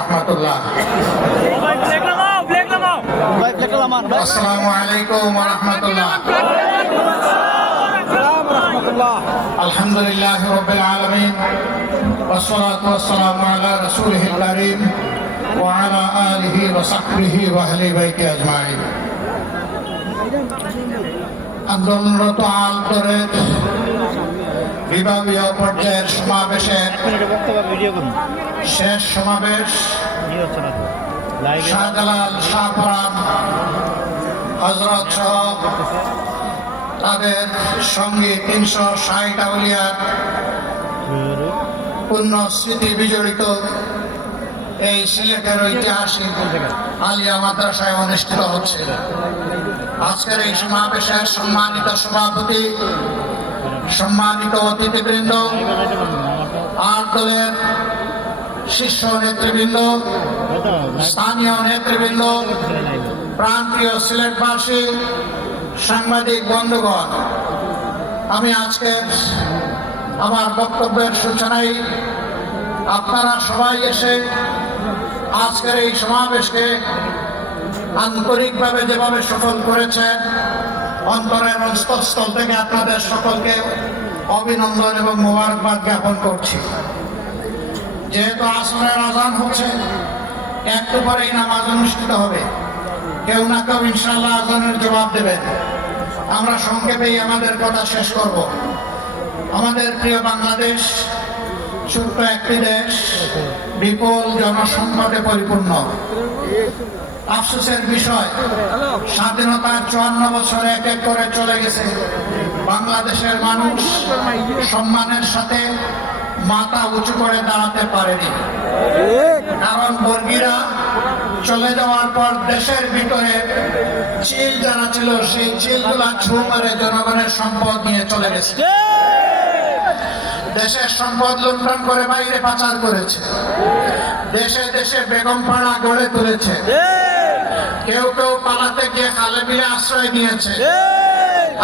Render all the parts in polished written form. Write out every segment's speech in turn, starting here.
রহমতুল্লাহ। আসসালামু আলাইকুম ওয়া রাহমাতুল্লাহ। আলহামদুলিল্লাহি রাব্বিল আলামিন ওয়াসসালাতু ওয়াসসালামু আলা রাসূলিহিল কারীম ওয়া আলা আলিহি ওয়া সাহবিহি ওয়া আহলি বাইতি আজমাইন। আন্দোলনরত আলদরের বিভাগীয় পর্যায়ের সমাবেশের শেষ সমাবেশ শাহজালাল শাহপরান হযরত সহ তাদের সঙ্গে ৩৬০ আউলিয়ার পূর্ণ স্মৃতি বিজড়িত এই সিলেটের ঐতিহাসিক আলিয়া মাদ্রাসায় অনুষ্ঠিত হচ্ছে। আজকের এই সমাবেশের সম্মানিত সভাপতি, সম্মানিত অতিথিবৃন্দ, আর দলের শীর্ষ নেতৃবৃন্দ, স্থানীয় নেতৃবৃন্দ, প্রান্তীয় সিলেটবাসী, সাংবাদিক বন্ধুগণ, আমি আজকে আমার বক্তব্যের সূচনায় আপনারা সবাই এসে আজকের এই সমাবেশকে আন্তরিকভাবে যেভাবে সফল করেছেন, অন্তরের অন্তঃস্থল থেকে আপনাদের সকলকে অভিনন্দন এবং মোবারকবাদ জ্ঞাপন করছি। যেহেতু আসরের আজান হচ্ছে, একটু পরেই নামাজ অনুষ্ঠিত হবে, কেউ না কেউ ইনশাআল্লাহ আজানের জবাব দেবেন। আমরা সংক্ষেপেই আমাদের কথা শেষ করব। আমাদের প্রিয় বাংলাদেশ ছোট্ট একটি দেশ, বিপুল জনসম্পদে পরিপূর্ণ। আফসোসের বিষয়, স্বাধীনতার ৫৪ বছর এক এক করে চলে গেছে, বাংলাদেশের মানুষ সম্মানের সাথে মাথা উঁচু করে দাঁড়াতে পারেনি। কারণ বর্গীরা চলে যাওয়ার পর দেশের ভিতরে চিল যারা ছিল, সেই চিলগুলা ছু মারে জনগণের সম্পদ নিয়ে চলে গেছে। দেশের সম্পদ লুণ্ঠন করে বাইরে পাচার করেছে, দেশে দেশে বেগমপাড়া গড়ে তুলেছে। কেউ কেউ পালাতে গিয়ে খালে বিলে আশ্রয় নিয়েছে,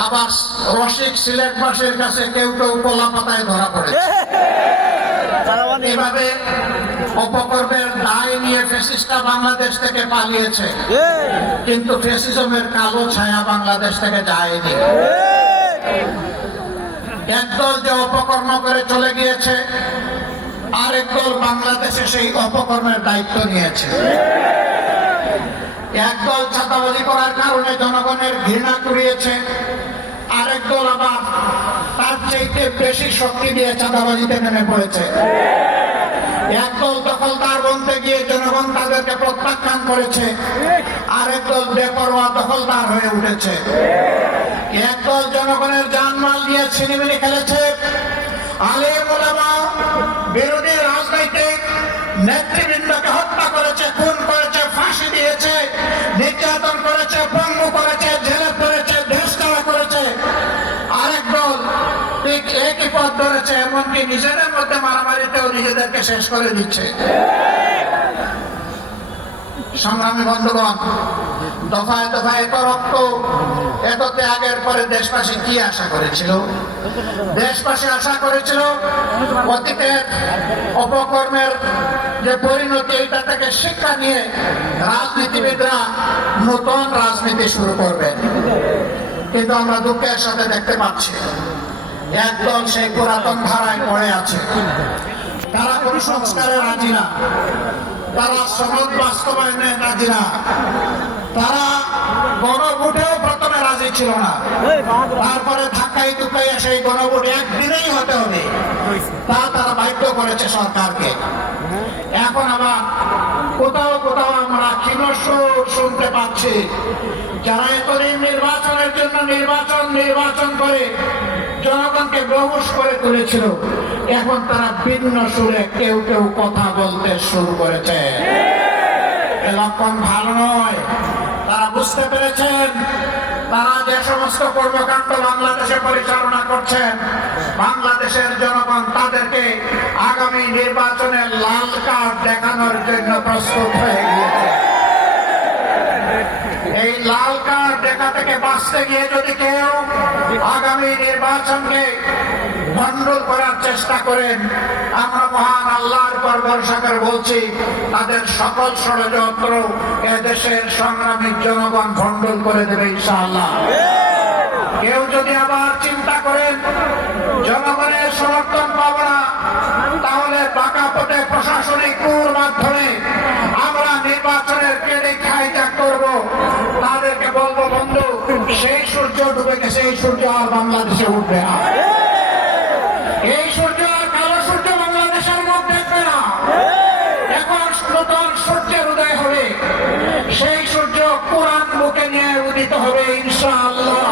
আবার রসিক সিলেটবাসীর কাছে কেউ কেউ কলা পাতায় ধরা পড়েছে। এভাবে অপকর্মের দায় নিয়ে ফ্যাসিস্টরা বাংলাদেশ থেকে পালিয়েছে, কিন্তু ফ্যাসিজমের কালো ছায়া বাংলাদেশ থেকে যায়নি। একদল যে অপকর্ম করে চলে গিয়েছে, আরেক দল বাংলাদেশে সেই অপকর্মের দায়িত্ব নিয়েছে। একদল চাঁদাবাজি করার কারণে জনগণের ঘৃণা কুড়িয়েছে, আরেক দল আবার তার চাইতে বেশি শক্তি দিয়ে চাঁদাবাজিতে নেমে পড়েছে। একদল দখলদার বনতে গিয়ে জনগণ তাদেরকে প্রত্যাখ্যান করেছে, আরেক দল বেপরোয়া দখলদার হয়ে উঠেছে। একদল জনগণের জানমাল নিয়ে ছিনিমিনি খেলেছে, আলেম ওলামা বিরোধী রাজনৈতিক নেতৃবৃন্দকে হত্যা করেছে, খুন করেছে, ফাঁসি দিয়েছে, নির্যাতন করেছে, পঙ্গু করেছে, জেলে পড়েছে, দেশ ছাড়া করেছে। আরেক দল ঠিক একই পথ ধরেছে, এমনকি নিজেদের মধ্যে মারামারিতেও নিজেদেরকে শেষ করে দিচ্ছে। সংগ্রামী বন্ধুগণ, দফায় দফায় এত রক্ত, এত ত্যাগের পরে দেশবাসী কি আশা করেছিল? দেশবাসী আশা করেছিল অতীতের অপকর্মের যে পরিণতি, এটা থেকে শিক্ষা নিয়ে রাজনীতিবিদরা নতুন রাজনীতি শুরু করবেন। কিন্তু আমরা দুঃখের সাথে দেখতে পাচ্ছি একদল সেই পুরাতন ধারায় পড়ে আছে। তারা কোন সংস্কারে রাজি না, তারা সনদ বাস্তবায়নে রাজি না, তারা গণভোটেও প্রথমে রাজি ছিল না, তারপরে ধাক্কাই টুকাই সেই গণভোট একদিনেই হতে হবে, তারা বাধ্য করেছে সরকারকে। এখন আবার কোথাও কোথাও আমরা ক্ষীণস্বর শুনতে পাচ্ছি, যারা এতদিন নির্বাচনের জন্য নির্বাচন করে জনগণকে বেহুশ করে তুলেছিল, এখন তারা ভিন্ন সুরে কেউ কেউ কথা বলতে শুরু করেছে। এ লক্ষণ ভালো নয়। তারা বুঝতে পেরেছেন, তারা যে সমস্ত কর্মকাণ্ড বাংলাদেশে পরিচালনা করছেন, বাংলাদেশের জনগণ তাদেরকে আগামী নির্বাচনে লাল কার্ড দেখানোর জন্য প্রস্তুত হয়ে গিয়েছে। এই লাল কার্ড দেখা থেকে বাঁচতে গিয়ে যদি কেউ আগামী নির্বাচনকে ভণ্ডুল করার চেষ্টা করেন, আমরা মহান আল্লাহর উপর ভরসা করে বলছি, তাদের সকল ষড়যন্ত্র এদেশের সংগ্রামী জনগণ ভণ্ডুল করে দেবে ইনশাআল্লাহ। কেউ যদি আবার চিন্তা করেন জনগণের সমর্থন পাবো না, তাহলে বাঁকা পথে প্রশাসনিক কুর মাধ্যমে আমরা নির্বাচনের ক্রেডিট হাইজ্যাক করব, তাদেরকে বলবো বন্ধু, সেই সূর্য ডুবে গেছে, এই সূর্য আর বাংলাদেশে উঠবে না। এই সূর্য আর কালো সূর্য বাংলাদেশের মুখ দেখবে না। এখন নতুন সূর্যের উদয় হবে, সেই সূর্য কোরআন বুকে নিয়ে উদিত হবে ইনশাআল্লাহ।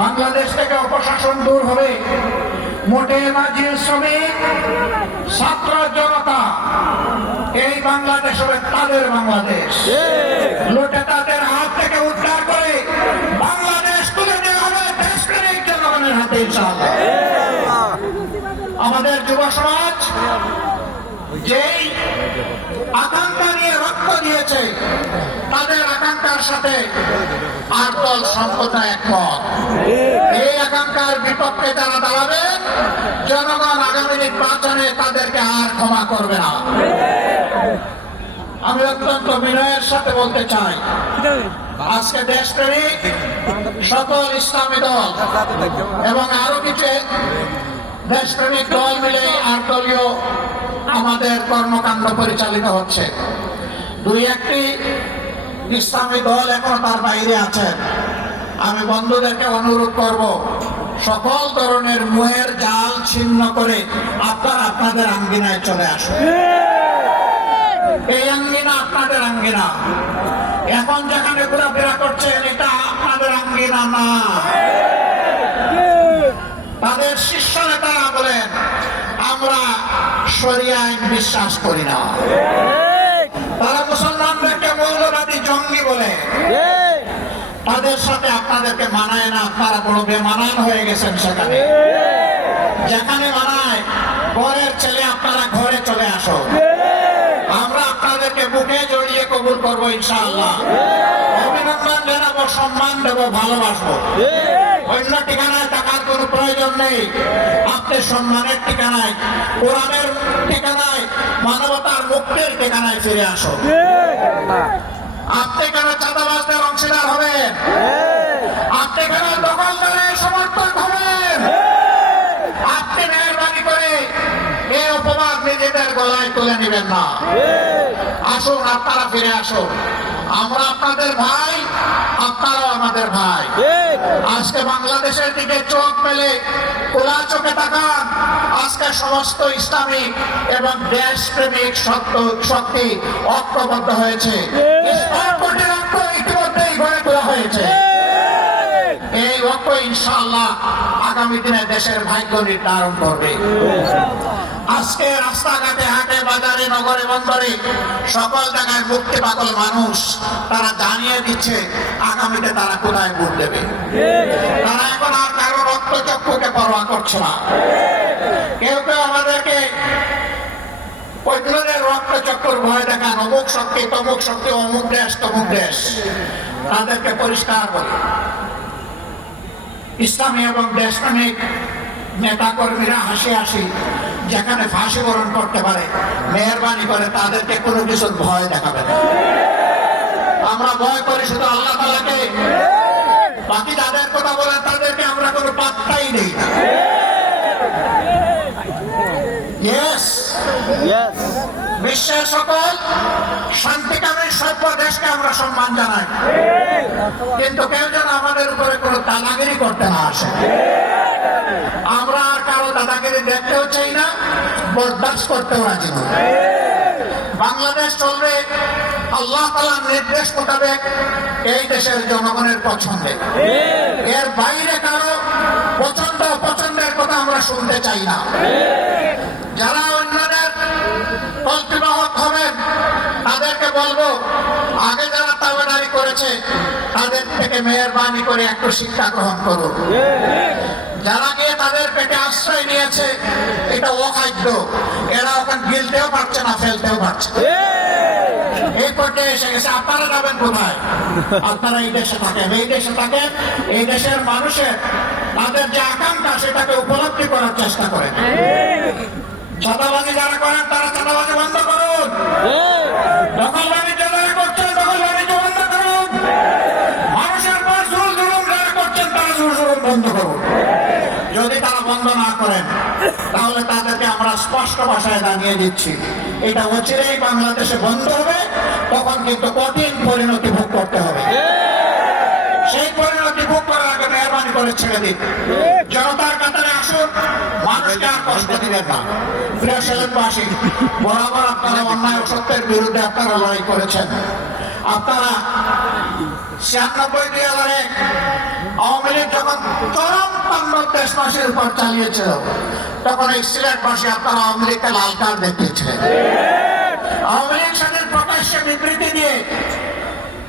বাংলাদেশ থেকে অপশাসন দূর হবে। মোটে মাঝি শ্রমিক ছাত্র জনতা, এই বাংলাদেশ হবে তাদের বাংলাদেশ। লুটে তাদের হাত থেকে উদ্ধার করে বাংলাদেশ তুলে দেওয়া হবে দেশপ্রেমিক জনগণের হাতে ইনশাআল্লাহ। আমাদের যুব সমাজ যেই আকাঙ্ক্ষা নিয়ে রক্ত দিয়েছে, তাদের আকাঙ্ক্ষার সাথে আর দল সম্পূর্ণ একমত। এই আকাঙ্ক্ষার বিপক্ষে যারা দাঁড়াবেন, জনগণ আগামী নির্বাচনে তাদেরকে আর ক্ষমা করবে না। আমি অত্যন্ত বিনয়ের সাথে বলতে চাই, আজকে দেশপ্রেমিক সকল ইসলামী দল এবং আরো কিছু দেশপ্রেমিক দল মিলে আর দলীয় আমাদের কর্মকাণ্ড পরিচালিত হচ্ছে। দুই একটি ইসলামী দল এখনো তার বাইরে আছেন। আমি বন্ধুদেরকে অনুরোধ করব, সকল ধরনের মোহের জাল ছিন্ন করে আপনারা আপনাদের আঙ্গিনায় চলে আসুন। এই আঙ্গিনা আপনাদের আঙ্গিনা। এখন যেখানে ঘোরাফেরা করছেন, এটা আপনাদের আঙ্গিনা না। তাদের শীর্ষ নেতারা বলেন, আমরা শরিয়া আইন বিশ্বাস করি না। তারা মুসলমানদেরকে মৌলবাদী জঙ্গি বলে। তাদের সাথে আপনাদেরকে মানায় না, আপনারা বড় বেমানান হয়ে গেছেন। সেখানে যেখানে মানায়, ঘরের ছেলে আপনারা ঘরে চলে আসো। আমরা আপনাদেরকে বুকে জড়িয়ে কবুল করবো ইনশাআল্লাহ। অভিনন্দন জানাবো, সম্মান দেবো, ভালোবাসবো। অন্য ঠিকানায় থাকার কোনো প্রয়োজন নেই। আপনি সম্মানের ঠিকানায়, কোরআনের ঠিকানায়, মানবতার মুক্তির ঠিকানায় ফিরে আসো। আপনি কেন চাঁদাবাজদের অংশীদার হবেন? আপনি কেন দখলদারের সমর্থক হবেন? আপনি মেহরবানি করে এই অপবাদ নিজেদের গলায় তুলে নেবেন না। আসুন, আপনারা ফিরে আসুন। আমরা আপনাদের ভাই, আপনারাও আমাদের ভাই। আজকে বাংলাদেশের দিকে চোখ মেলে খোলা চোখে তাকান। আজকে সমস্ত ইসলামিক এবং দেশপ্রেমিক শক্তি ঐক্যবদ্ধ হয়েছে। ইসলামপন্থী ঐক্য ইতিমধ্যেই গড়ে তোলা হয়েছে। এই ঐক্য ইনশাআল্লাহ আগামী দিনে দেশের ভাগ্য নির্ধারণ করবে। আজকে রাস্তাঘাটে, হাটে, বাজারে, নগরে, বন্দরে সকল জায়গায় মুক্তি পাগল মানুষ তারা জানিয়ে দিচ্ছে আগামীতে তারা কোথায় ভোট দেবে। তারা এখন আর কারো রক্তচক্ষুকে পরোয়া করছে না। কেউ কেউ আমাদেরকে ওই ধরনের রক্তচক্ষুর ভয় দেখান, অমুক শক্তি, তমুক শক্তি, অমুক দেশ, তমুক দেশ। তাদেরকে পরিষ্কার বলি, ইসলামী এবং দেশপ্রেমিক নেতা কর্মীরা হাসি হাসি যেখানে ফাঁসি বরণ করতে পারে, মেহরবানি করে তাদেরকে কোনো কিছুর ভয় দেখাবে না। আমরা ভয় করি শুধু আল্লাহ তাআলাকে। বাকি যাদের কথা বলেন তাদেরকে আমরা কোনো পাত্তাই দেই না। বিশ্বের সকল শান্তিকামী সভ্য দেশকে আমরা সম্মান জানাই, কিন্তু কেউ যেন আমাদের উপরে কোনো দাদাগিরি করতে না আসে। আমরা আর কারো দাদাগিরি দেখতেও চাই না, বরদাস্ত করতেও রাজি নই। বাংলাদেশ চলবে আল্লাহ তাআলার নির্দেশ মোতাবেক, এই দেশের জনগণের পছন্দে। এর বাইরে কারো পছন্দ অপছন্দের কথা আমরা শুনতে চাই না। যারা অন্যদের কর্তৃবাহক হবেন তাদেরকে বলবো, আগে যারা তাবেদারি করেছে তাদের থেকে মেহরবানি করে একটু শিক্ষা গ্রহণ করুন। যারা গিয়ে তাদের পেটে আশ্রয় নিয়েছে, এটা অখাদ্য, এরা ওখানে গিলতেও পারছে না, ফেলতেও পারছে। এই পর্যায়ে এসে গেছে। আপনারা যাবেন কোথায়? আপনারা এই দেশে থাকেন, এই দেশের মানুষের তাদের যে আকাঙ্ক্ষা সেটাকে উপলব্ধি করার চেষ্টা করেন। চাঁদাবাজি যারা করেন তারা চাঁদাবাজি বন্ধ করুন। দখলবাজি যারা করছেন দখলবাজি বন্ধ করুন। মানুষের পর জুলুম যারা করছেন তারা জুলুম বন্ধ করুন। যদি তারা বন্ধ না করেন তাহলে তাদেরকে আমরা স্পষ্ট ভাষায় জানিয়ে দিচ্ছি, এটা অচিরেই বাংলাদেশে বন্ধ হবে। তখন কিন্তু কঠিন পরিণতি ভোগ করতে হবে। সেই পরিণতি ভোগ করার আগে মেহরবানি করে ছেড়ে দিন। জনতার কাতারে আসুন, মানুষকে আর কষ্ট দিবেন না। প্রিয় সিলেটবাসী, বরাবর আপনারা অন্যায় ও সত্যের বিরুদ্ধে আপনারা লড়াই করেছেন। আপনারা 96-2001 আওয়ামী লীগ যখন চরম তাণ্ডব দেশবাসীর উপর চালিয়েছিল, তখন এই সিলেটবাসী আপনারা আওয়ামী লীগকে লাল কার্ড দেখিয়েছিলেন। আওয়ামী লীগ সেদিন প্রকাশ্যে বিবৃতি দিয়ে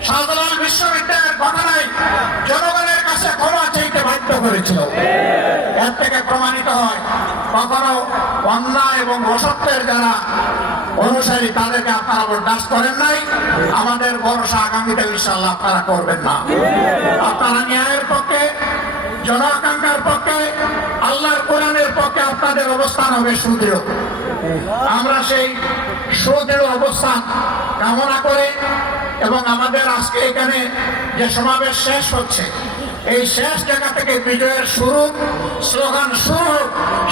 শাহজালাল বিশ্ববিদ্যালয়ের ঘটনায় জনগণের কাছে ক্ষমা চাইতে বাধ্য করেছিল। এর থেকে প্রমাণিত হয় কখনো অন্যায় এবং অসত্যের যারা অনুসারী তাদেরকে আপনারা বরদাস্ত করেন নাই। আমাদের ভরসা আগামীতে ইনশাআল্লাহ আপনারা করবেন না। আপনারা ন্যায়ের পক্ষে, জন আকাঙ্ক্ষার পক্ষে, আল্লাহর কোরআনের পক্ষে আপনাদের অবস্থান হবে সুদৃঢ়। আমরা সেই সুদৃঢ় অবস্থান কামনা করে এবং আমাদের আজকে এখানে যে সমাবেশ শেষ হচ্ছে, এই শেষ জায়গা থেকে বিজয়ের শুরু, স্লোগান শুরু,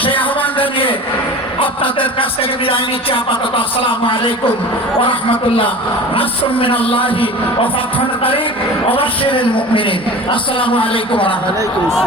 সেই আহ্বান জানিয়ে আপনাদের কাছ থেকে বিদায় নিচ্ছি। আপাতত আসসালামু আলাইকুম ওয়া রাহমাতুল্লাহ। নাসরুম মিনাল্লাহি ওয়া ফাতহুন কারীব ওয়া বাশশিরিল মুমিনিন। আসসালামু আলাইকুম ওয়া রাহমাতুল্লাহ।